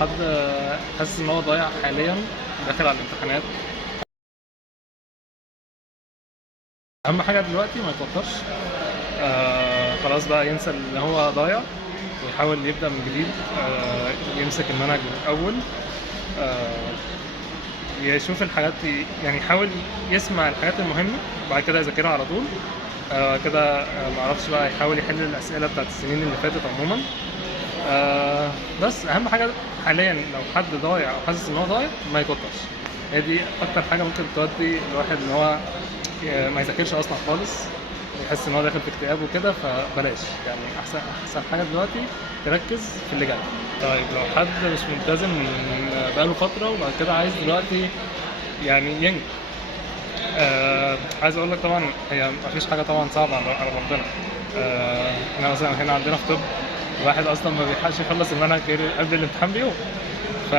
حد حاسس ان هو ضايع حاليا داخل على الامتحانات، اهم حاجه دلوقتي ما يتوترش. خلاص بقى ينسى ان هو ضايع ويحاول يبدا من جديد. يمسك المنهج من الاول. يشوف الحاجات، يعني يحاول يسمع الحاجات المهمه وبعد كده يذاكرها على طول. كده معرفش بقى، يحاول يحل الاسئله بتاعت السنين اللي فاتت عموما. بس اهم حاجه حاليا لو حد ضايع او حاسس ان هو ضايع ما يتوترش. هي دي اكتر حاجه ممكن تودي الواحد ان هو ما يذاكرش اصلا خالص، يحس ان هو داخل في اكتئاب وكده. فبلاش، يعني احسن حاجه دلوقتي تركز في اللي جاي. طيب لو حد مش ملتزم بقاله فتره وبعد كده عايز دلوقتي يعني ينجح، عايز اقول لك طبعا هي مفيش حاجه طبعا صعبه على ربنا. احنا مثلا هنا عندنا في طب الواحد اصلا ما بيلحقش يخلص المنهج غير قبل الامتحان بيوم. ف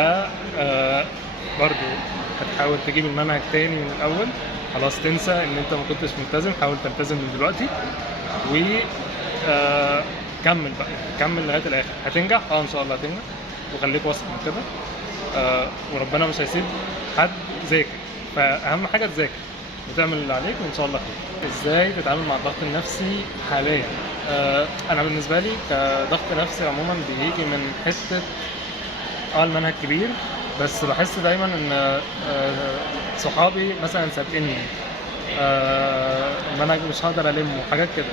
برضه هتحاول تجيب المنهج تاني من الاول. خلاص تنسى ان انت ما كنتش ملتزم، حاول تلتزم من دلوقتي و كمل بقى، كمل لغايه الاخر. هتنجح ان شاء الله هتنجح، وخليك واثق من كده. وربنا مش هيسيب حد ذاكر، فاهم حاجه تذاكر وتعمل اللي عليك وان شاء الله خير. ازاي تتعامل مع الضغط النفسي حاليا؟ انا بالنسبه لي كضغط نفسي عموما بيجي من حته المنهج كبير، بس بحس دايما ان صحابي مثلا سابقني، المنهج مش هقدر المه وحاجات كده.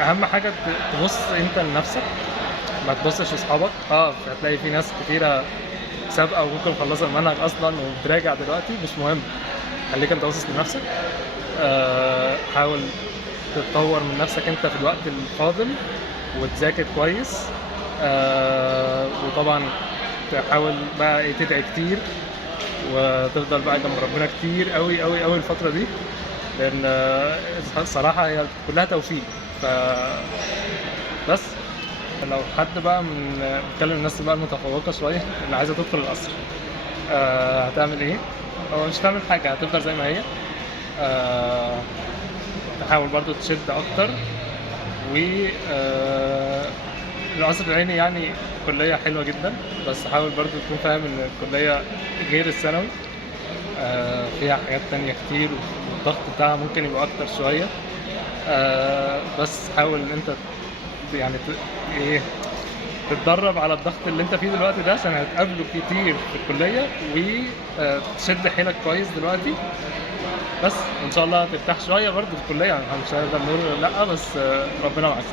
اهم حاجه تبص انت لنفسك، ما تبصش لاصحابك. هتلاقي في ناس كتيره سابقه وممكن مخلصه المنهج اصلا وبتراجع دلوقتي، مش مهم. خليك انت باصص لنفسك. حاول تتطور من نفسك انت في الوقت الفاضل وتذاكر كويس. وطبعا تحاول بقى تدعي كتير وتفضل بقى جنب ربنا كتير قوي قوي قوي الفتره دي، لان الصراحه هي كلها توفيق. بس لو حد بقى بتكلم الناس بقى المتفوقه شويه اللي عايزه تدخل القصر، هتعمل ايه؟ هو مش هتعمل حاجه، هتفضل زي ما هي. تحاول برضو تشد اكتر. و القصر العيني يعني كلية حلوة جدا، بس حاول برضو تكون فاهم ان الكلية غير الثانوي، فيها حاجات تانية كتير والضغط بتاعها ممكن يبقى اكتر شوية. بس حاول ان انت يعني ايه تتدرب على الضغط اللي انت فيه دلوقتي ده، عشان هتقابله كتير في الكلية، وتشد حيلك كويس دلوقتي. بس ان شاء الله ترتاح شوية برضو في الكلية، يعني مش هنقدر نقول لا، بس ربنا معاك.